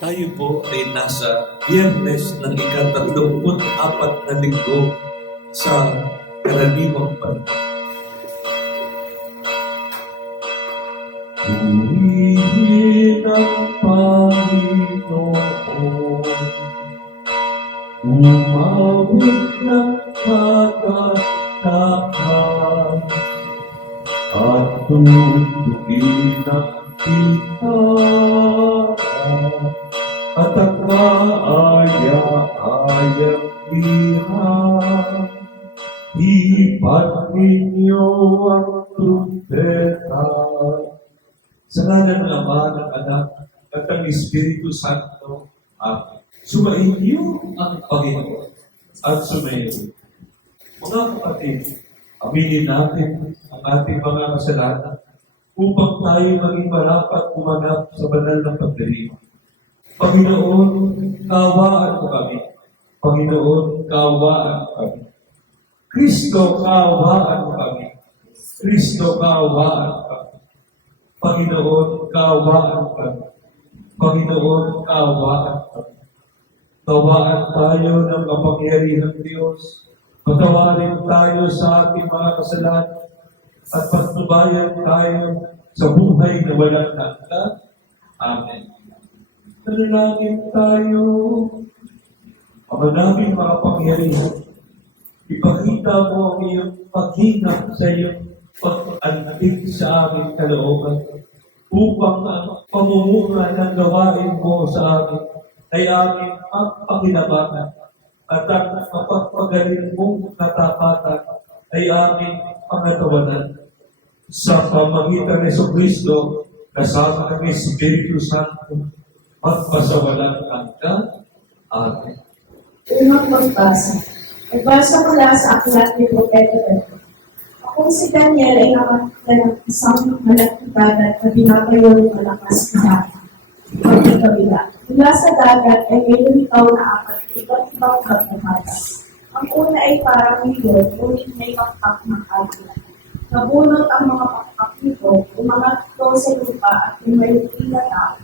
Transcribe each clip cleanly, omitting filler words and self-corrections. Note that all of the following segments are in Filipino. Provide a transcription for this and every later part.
Tayo po ay nasa Biyernes ng ika-34 na linggo sa karaniwang panahon. Purihin ang Panginoon, umawit ng kagatakan, at tugtugin ang gitara, at ang kaaya-ayang lira. Ipat ninyo ang trumpeta. Sa ngalan ng Ama, ng Anak, at ng Espiritu Santo. Amen. Sumainyo ang Panginoon at sumainyo. Mga kapatid, aminin natin ang ating mga kasalanan upang tayo maging marapat umanap sa banal na pagdiriwang. Panginoon, kaawaan mo kami. Panginoon, kaawaan mo kami. Kristo, kaawaan mo kami. Kristo, kaawaan mo kami. Panginoon, kaawaan kami. Panginoon, kaawaan kami. Tawaan tayo ng kapangyarihan Diyos. Patawarin tayo sa ating mga kasalanan at pagtubayan tayo sa buhay na walang hanggan. Amen. Manalangin tayo. Ama namin makapangyarihan, ipakita mo ang iyong paghinap sa iyong pag-antig sa aming kalooban upang ang pamumuhay ng gawain mo sa amin ay aming magpakinabatan at ang mapagpagaling mong katapatan ay aming pangatawanan. Sa pamagitan ni Jesucristo, kasama ng Espiritu Santo, magpasawalang hanggan. Amen. Unang pagbasa. Nagbasa mula sa aklat ni Propeta Daniel. Kung si Daniel ay nakakita ng isang malaking dagat na binabayo ng malakas na pagkakabila. Mula sa dagat ay may lumitaw na apat iba't ibang pagkakata. Ang una ay parang milyon, ngunit may pakpak ng agila. Nabunot ang mga pakpak nito, umangat ito sa lupa at lumayuti na tao.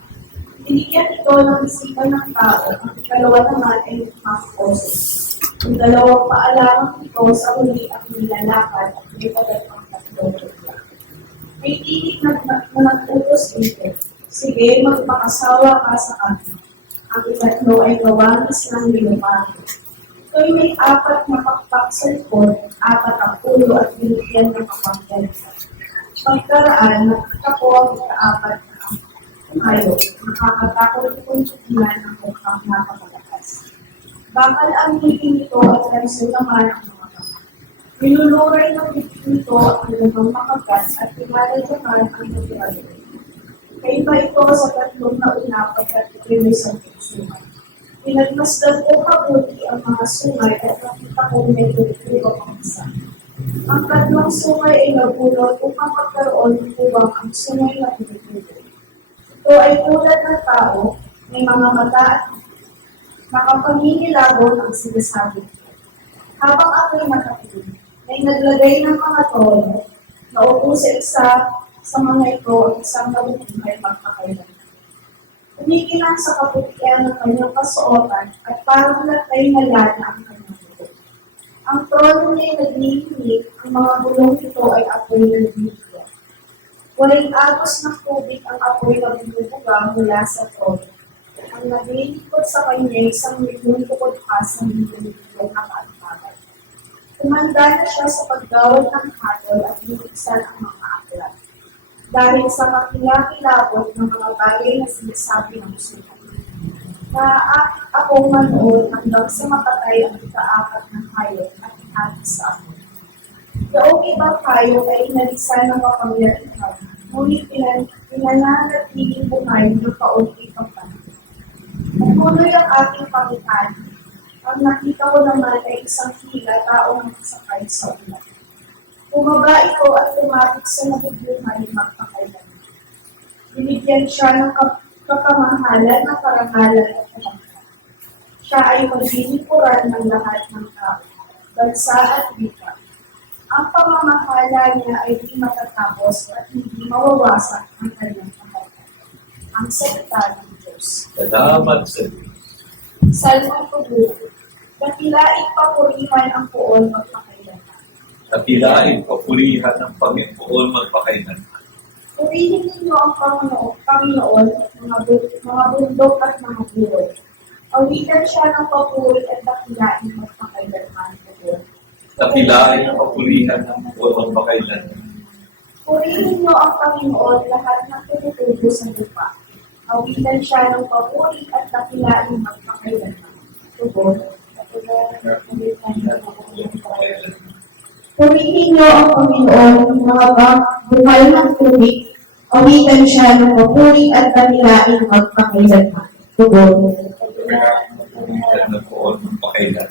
Binigyan ito ng isipan ng tao, ang ikalawa naman ay makakoses. Ang dalawang paalamang ito sa huli ang nilalakad at may pagkakang tatlong. May tinig na nag-utos dito. Sige, magpakasawa ka sa akin. Ang ikatlo ay gawanis ng lilumahan. Ito'y may apat na pakpak sa likod, apat ang ulo at binigyan ng kapangyarihan. Pagkaraan, nakatapo ang ikaapat na hayop, nakakatakot itong tukilan ng mukhang napakalakas. Bakal ang bibig nito at kanso naman ang mga kamay. Minuluray ng bibig nito ang lamang makagat at pinalagyaman ang natirayo. Kaiba ito sa tatlong nauna pagkat ito'y may sampung sungay. Pinagmasdan ko kabuti ang mga sungay at nakita ko may tutulog ang isa. Ang tatlong sungay ay nabulot upang magkaroon ng kubang ang sungay na pinutulog. Ito ay tulad ng tao, may mga mata at nakapangingilabot ang sinasabi ko. Habang ako'y nakatingin, may naglagay ng mga tono na upo sa isa sa mga ito ang isang mabuting ay magpakailan. Umikinang sa kaputian ng kanyang kasuotan at parang latay na lana ang kanyang bulong. Ang trono niya ay naglilinig, ang mga bulong nito ay apoy na nagbibigay. Walang agos ng tubig ang apoy na binubuga mula sa trono. Ang naglilipot sa kanya isang milyon tukod pas ng milyon na kaantagan. Tumanda na siya sa paggawad ng hatol at binuksan ang mga aklat. Dahil sa kakilakilabot ng mga bagay na sinasabi ng sulat. Naaakit akong manood hanggang sa mapatay ang ikaapat ng hayop at ihati sa apoy. Yaong ibang hayop ay inalisan ng kapangyarihan, ngunit pinananatiling buhay ng kaunti pang panahon. Nagpuloy ang aking pangitan. Ang nakita ko naman ay isang hila taong nakasakay sa ulan. Bumaba ito at lumapit sa nabubuhay magpakailan. Binigyan siya ng kapamahalan ng parangalan at kapangyarihan. Siya ay maglilikuran ng lahat ng tao, bansa at wika. Ang pamamahala niya ay di matatapos at hindi mawawasak ang kanyang kaharian. Ang salita ng Diyos. Diyos. Salamat sa Diyos. Salmong Tubulo. Dakilaing papurihan ang poon magpakailanman. Napilain papurihan ng Panginoon magpakailan. Purihin ninyo ang Panginoon at mga bundok at mga burol. Awitan siya ng papuri at dakilaing magpakailanman. Napilain papurihan ng Panginoon magpakailan. Purihin niyo ang Panginoon lahat ng tumutubo sa lupa. Awitan siya ng papuri at dakilaing magpakailanman. Tugon. Purihin niyo ang Panginoon, mga buhay ng tubig. Awitan siya ng papuri at dakilaing magpakailanman. Tugon. Papurihan ng Panginoon magpakailan.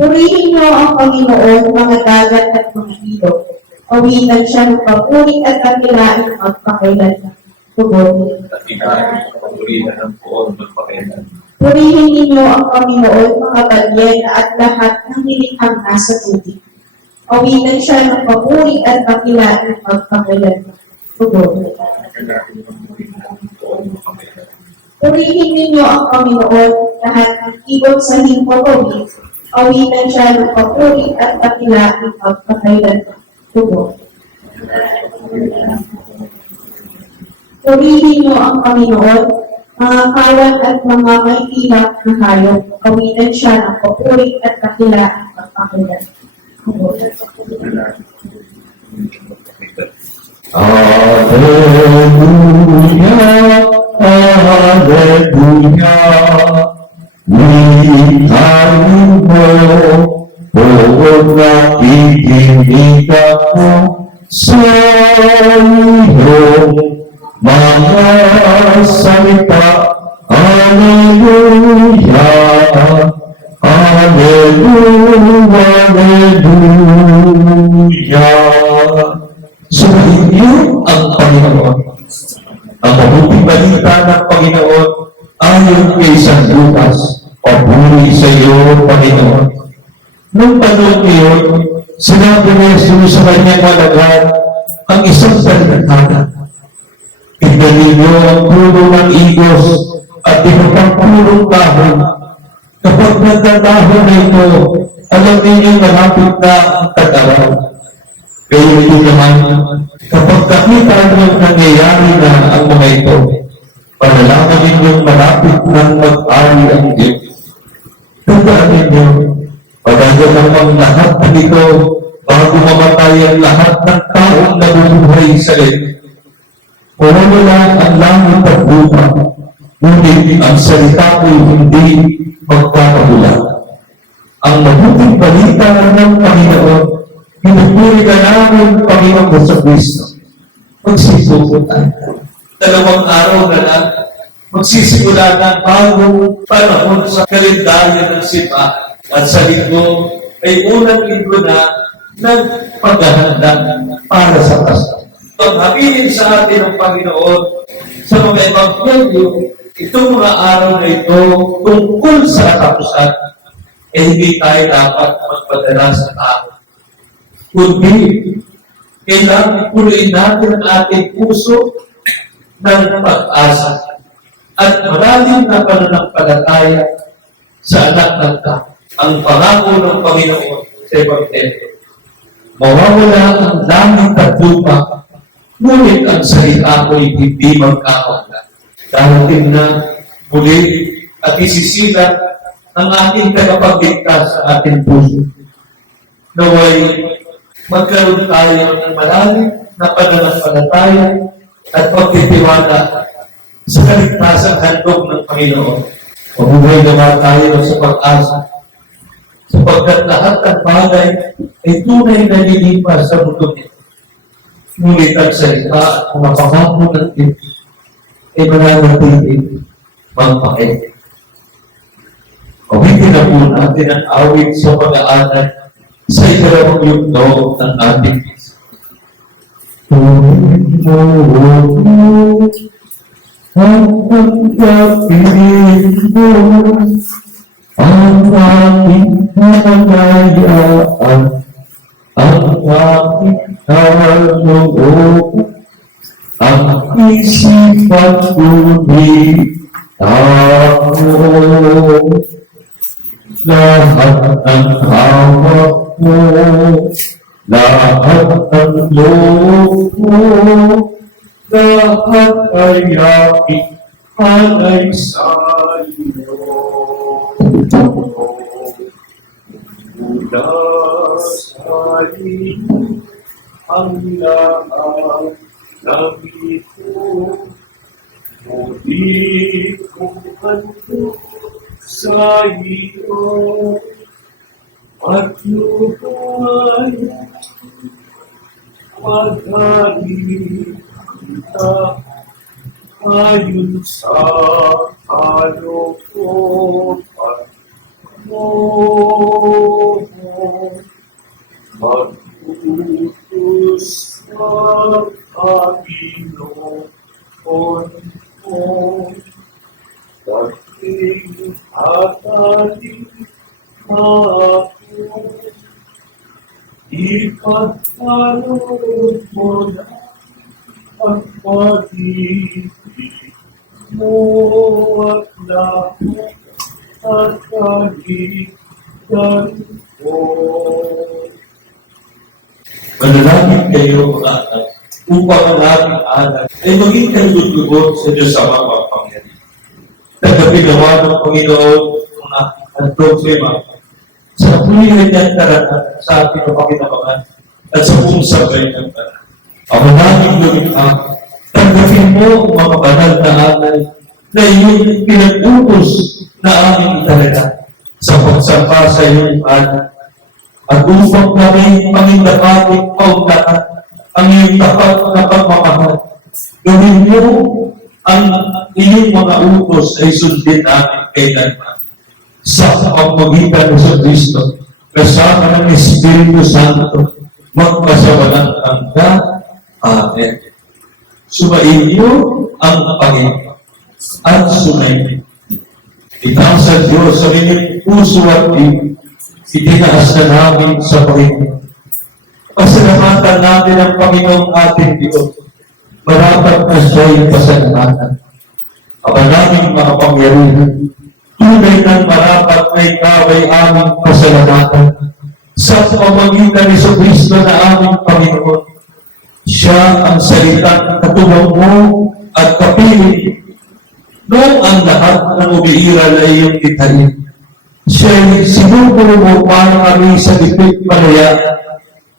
Purihin niyo ang Panginoon, mga dagat at mga ilog. Awitan siya ng papuri at dakilaing magpakailanman. Tugon. Napilain papurihan ng Panginoon magpakailan. Purihin ninyo ang Panginoon, mga balyena at lahat ng nilikhang nasa tubig. Awitan siya ng papuri at dakilaing magpakailanman. Tugon. Purihin ninyo ang Panginoon, lahat ng ibon sa himpapawid. Awitan siya ng papuri at dakilaing magpakailanman. Tugon. Purihin niyo ang Panginoon, mga kawan at mga may ilak na hayop. Awitan siya ng papuri at dakilaing magpakailanman. Tugon. Hallelujah, hallelujah. Wikahin mo, o nakikinig ako sa iyong mga salita. Hallelujah, hallelujah, hallelujah. Suriin niyo ang Panginoon. Ang mabuting balita ng Panginoon ayon kay San Lucas. Papuri sa iyo, Panginoon. Nung panahon niyon, sinabi ni Jesus sa kanyang malagad ang isang salita. Tignan niyo ang puno ng igos at ibang pulong dahon. Kapag nagdadahon na ito, alam ninyo malapit na ang tag-araw. Kaya ito naman, kapag nakita niyo nangyayari na ang mga ito, palalaman ninyong malapit ng mag-ari ang Diyos. Tandaan ninyo, pagdadala ang lahat ng ito bago mamatay ang lahat ng taong nabubuhay sa ito. Wala ang langit at lupa, ngunit ang salita ko'y hindi magpapahula. Ang mabuting balita ng Panginoon, pinupuri ka namin, Panginoon sa Kristo. Magsisuko tayo. 2 araw na lang, magsisimula ng bagong panahon sa kalendaryo ng sipa at sa linggo ay unang linggo na ng paghahanda para sa Pasko. Paghabilin sa atin ng Panginoon sa mga ebanghelyo, itong mga araw na ito tungkol sa katapusan, hindi tayo dapat magpadala sa tao. Kundi, kailangan punuin natin ang ating puso ng pag-asa at malalim na pananampalataya sa anak ng tao. Ang pangako ng Panginoon sa Ebanghelyo. Mawawala ang langit at lupa, ngunit ang salita ko'y hindi magkakawala. Darating na muli at isisilat ang ating tagapagligtas sa ating puso. Naway magkaroon tayo ng malalim na pananampalataya at pagtitiwala sa kaligtasang handog ng Panginoon. Mabuhay naman tayo sa pag-asa, sapagkat lahat ng bagay ay tunay na lilipas sa mundo nito. Ngunit ang salita at mga pangako ng Diyos ay mananatiling magpakinig. Kawitin na po natin ang awit sa pag-aanay sa ikalawang yugto ng ating Diyos. Ang pagkapiling mo, ang aking kalayaan, ang aking kaloob, ang isipan tunay, Ako, lahat ng hawak mo, lahat ng loob mo, lahat ay aking alay sa iyo. Mula sa iyo, ang lahat ng ito, muli kong handog sa iyo, at lubay maghari kita ayon sa kalooban mo. Mag-utos sa Panginoon mo, dating ataling ako, ipagkaloob mo na ang pag-ibig mo at lahat at kahigan mo. Manalangin kayo mga anak, upang ang ating anak ay maging kalulugot sa Diyos sa mga makapangyarihan. Nagkapinawa ng Panginoon mga handog sa ima, sa kapulihan niyang tarangan sa ating kapakinabangan at sa buong sabay ng tarangan. Ang manangin lumikha, tanggapin mo ang mga banal na anay na iyong pinag-utos na aming italaga sa pagsamba sa iyong anak. At upang kami pangindakating paunlakan ang iyong tapat na pagmamahal, gawin mo ang iyong mga utos ay sundin namin kailanman. Sa pamamagitan ng Kristo, kasama ng Espiritu Santo, magpasawalang hanggan. Amen. Sumain niyo ang Panginoon at sumayin. Itang sa Diyos sa inyong puso at itinaas na namin sa Panginoon. Pasalamatan natin ang Panginoong ating Diyos. Marapat na siya'y pasalamatan. Ang naming mga pangyarihan, tunay ng marapat na ikaw ay aming pasalamatan. Sa pamamagitan ni Kristo na aming Panginoon, siya ang salitang katuwang mo at kapiling. Noong ang lahat ng umiiral ay iyong itahin, siya'y sinuburo mo para kami sa dipit palaya,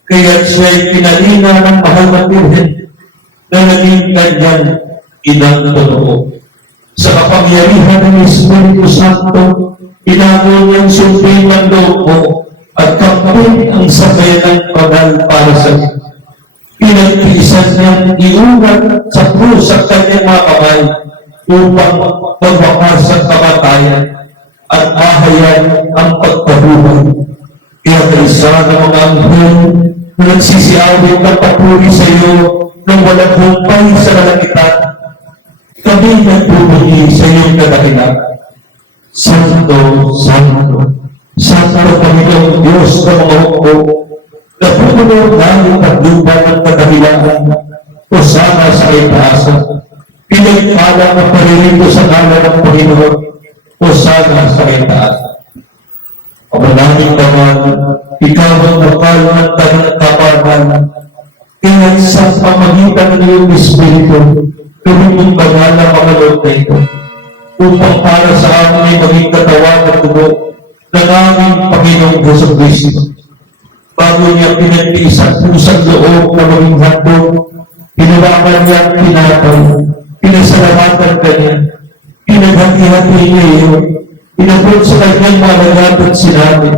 kaya siya'y pinalina ng mahal na Birhen na naging kanyang inang totoo. Sa kapangyarihan ng Espiritu Santo, pinagawa niyang sundin ang loob mo at kampin ang sabayan ng banal para sa iyo. Pinagtiisan niyang iunat sa krus at kanyang mga kamay upang magwakas ang kamatayan at ahayan ang pagkabuhay. Kaya kaisa ng mga anghel na nagsisiawit ng papuri sa iyo nang walang humpay sa kalangitan, kami nagpupunyi sa iyong kadakilan. Santo, Santo, Santo Panginoong Diyos ng mga hukbo, na puno namin at lupa ng kadakilaan, o sana sa itaasan. Pinagpala na paririto sa ngalan ng Panginoon, o sana sa itaasan. Kamanaming naman, ikaw ang bakal ng tanang kapanan, kaya sa pamagitan ng iyong Espiritu, gawin mong banal na mga loob na ito, upang para sa amin ay maging katawan at tubo ng aming Panginoong Jesucristo. Bago niya pinagtiisang pusang loob na maging handog, pinawakan niya ang tinapay, pinasalamatan ka niya, pinaghati-hati niya iyo, pinabot sa kanyang mga lagat at sinabi,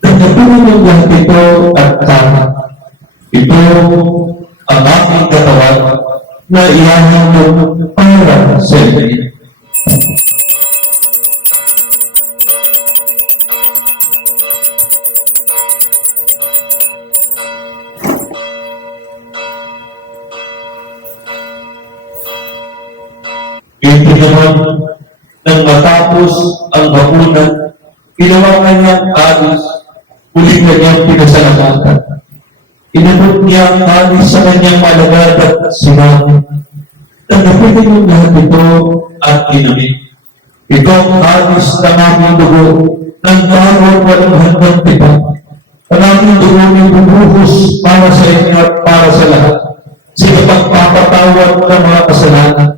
nagkatuloy ng lahat ito at tama. Ito ang aking katawan na ihahandog para sa iyo. Ito naman, nang matapos ang hapunan, pinawakan niya ang alis, ulit na niyang pinasalamatan. Inabot niya ang alis sa kanyang malagad at sinabi, tanggapin mo lahat ito at ginamit. Ito ang alis ng aming dugo ng tawag walang hanggang tipan. Ang aming dugo ay bubuhos para sa inyo at para sa lahat. Sa pagpapatawad ng mga kasalanan,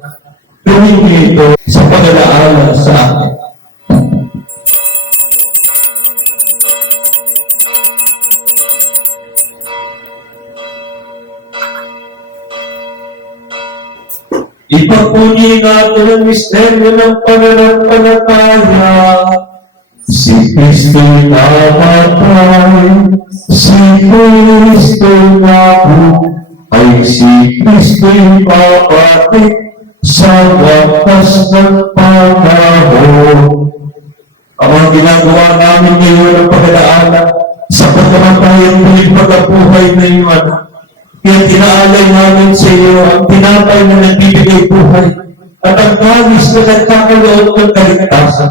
gawin niyo ito sa pag-alaala sa akin. Ipagpuni natin ang misteryo ng pananampalataya. Si Kristo'y namatay, si Kristo'y nabuhay, si Kristo'y babalik sa wakas ng panahon. Ang mga ginagawa namin ngayon ang pag-alaala sa pagkamatay at muling pagkabuhay na iyong anak. Kaya tinaalay namin sa iyo ang tinapay na nagbibigay buhay at ang kalis na nagkakaloob ng kaligtasan.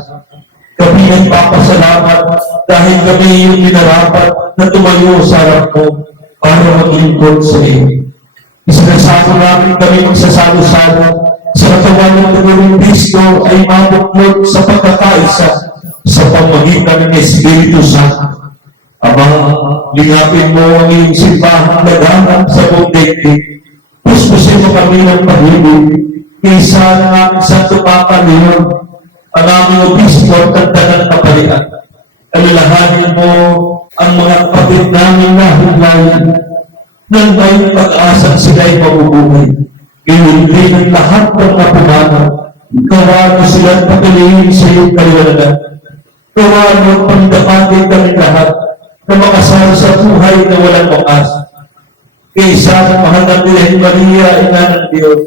Kami nagpapasalamat dahil kami yung minarapat na tumayo sa harap mo para maglingkod sa iyo. Isinasako namin kami magsasalo-salo sa katawan ng dugo ng Kristo ay mabuklod sa pagkakaisa sa pamamagitan ng Espiritu Santo. Ama, lingapin mo ang iyong simbahang laganap sa buong daigdig. Puspusin mo kami ng pag-ibig. Kaysa ng aming Santo Papa Leon, ang aming obispo at kantanan kapalian. Alilahanin mo ang mga kapatid namin na hulayan nang may pag-asang sila'y mabubuhay. Inulit ang lahat ng napumanaw. Kawan mo silang patuloyin sa iyong kaliwanagan. Kawan mo pandapatin kami lahat na makasama sa buhay na walang wakas. Kaysa ng mahal na Birhen Maria, Ina ng Diyos,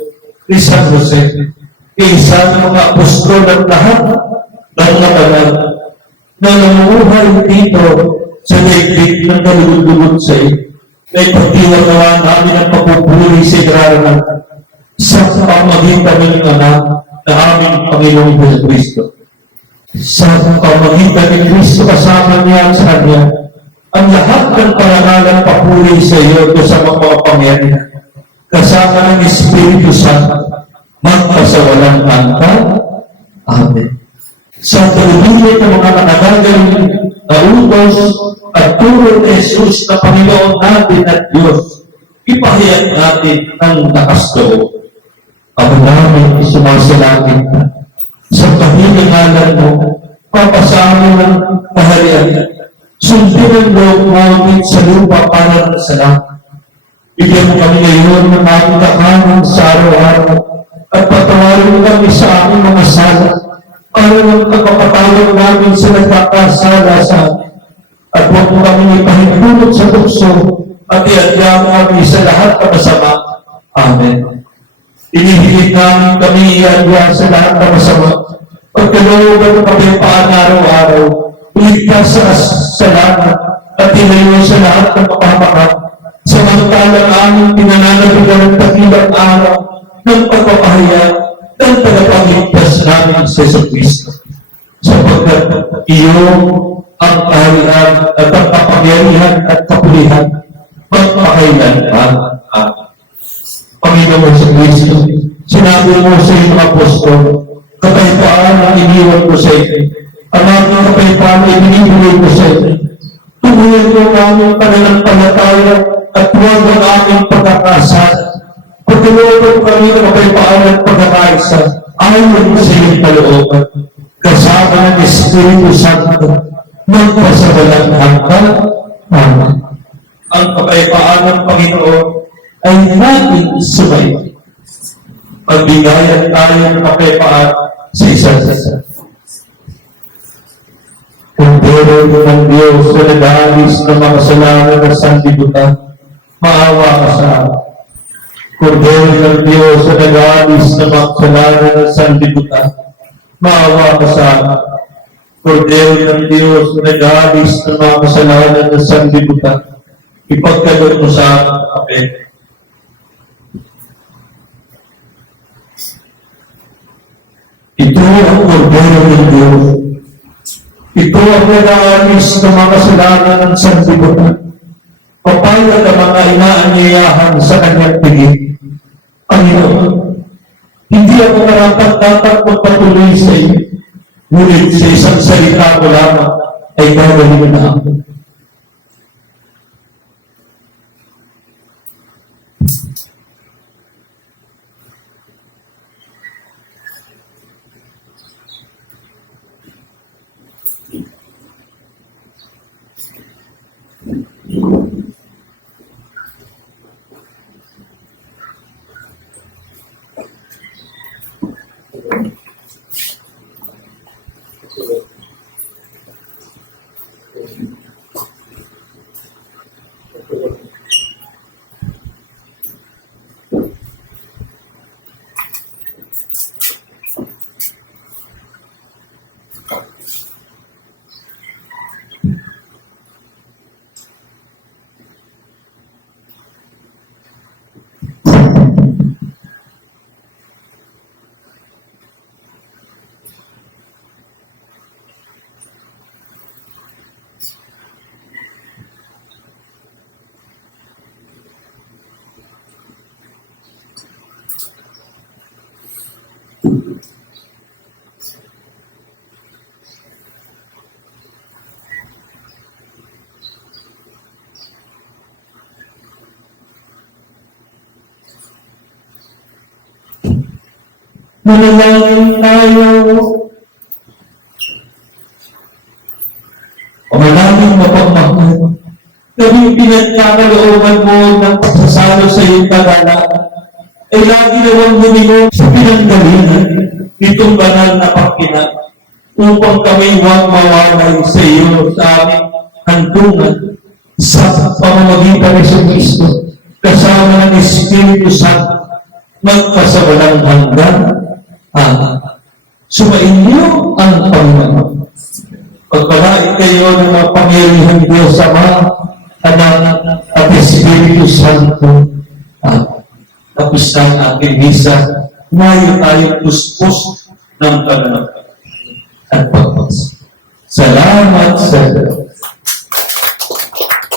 ni San Jose, kaysa ng mga apostol at lahat ng mga banal na namumuhay dito sa daigdig ng kalugod-lugod sa iyo. Na ipagdiwang nawa namin ang pagpupuri sa ikraran sa pamagitan ng anak na aming Panginoong Jesucristo. Sa pamagitan ng Kristo kasama niya at sa Kanya, ang lahat ng parangalan papuri sa iyo ito sa mga pangyarihan. Kasama ng Espiritu Santo, magpasawalang hanggan. Amen. Sa pagbubuhay ng mga nanagagaling na utos at turo ni Jesus na Panginoon natin at Diyos, ipahayag natin ng lakas loob. Ako namin sumasalangit ka. Sa kahilingalan mo, papasamin ng kaharian. Sundin ang loob mo sa lupa para sa langit. Bigyan mo kami ngayon ng aming kakanan sa araw-araw at patawarin mo kami sa aming mga sala para ng pagpapatawag namin sa nagkakasala sa amin. At huwag mo kami ipahintulot sa tukso at iadya mo kami sa lahat ng masama. Amen. Inihilig namin kami iadya sa lahat ng masama. Pagkalooban mo kami paan araw-araw, iligtas sa langit at ilayo sa lahat ng kapahamakan. Samantalang aming pinananabigan ng dakilang araw ng pagpapahayag ng tagapagligtas namin sa Jesucristo. Sapagkat iyo ang kaharian at ang kapangyarihan at kapulihan magpakailanman. Panginoon sa Kristo, sinabi mo sa iyong apostol, kapayapaan ang iniwan ko sa inyo. Ang aming kapayapaan ay binibigay ko sa inyo. Tuguyan mo ang aming pananampalataya at huwag ang aming pagkakasala. Pagkalooban kami ng kapayapaan at pagkakaisa ayon sa iyong kalooban. Kasama ng Espiritu Santo, magpasawalang hanggan. Amen. Ang kapayapaan ng Panginoon ay natin sumayo. Pagbigayan tayo ng kapayapaan sa isa't isa. Kundero ng Diyos na nag-aalis ng mga kasalanan ng sanlibutan, maawa ka sa amin. Kundero ng Diyos na nag-aalis ng mga kasalanan ng sanlibutan, maawa ka sa amin. Kundero ng Diyos na nag-aalis ng mga kasalanan ng sanlibutan, ipagkaloob mo sa amin ang kapit. Ito ang kundero ng Diyos. Ito ang nag-aalis ng mga kasalanan ng sanlibutan. Papayag ang mga inaanyayahan sa kanyang tingin. Panginoon, hindi ako karapat-dapat magpatuloy sa iyo. Ngunit sa isang salita ko lamang ay gagawin na ako. Manalangin tayo. O maraming mapagmahal, kaming pinagkakalooban mo ng pagsasalo sa iyong tagala, ay lagi nawang humingo sa pinanggalingan nitong banal na pagkinag, upang kami huwag mawalay sa iyo sa aming hantungan sa pamamagitan ni Kristo, kasama ng Espiritu Santo, magpasawalang hanggan. Sumainyo ang Panginoon. Pagpalain kayo ng mga pangyarihang Diyos Ama, Anak, at Espiritu Santo. Tapos na ang aking misa, ngayon tayong puspos ng pananampalataya at pagpapasa. Salamat sa Diyos.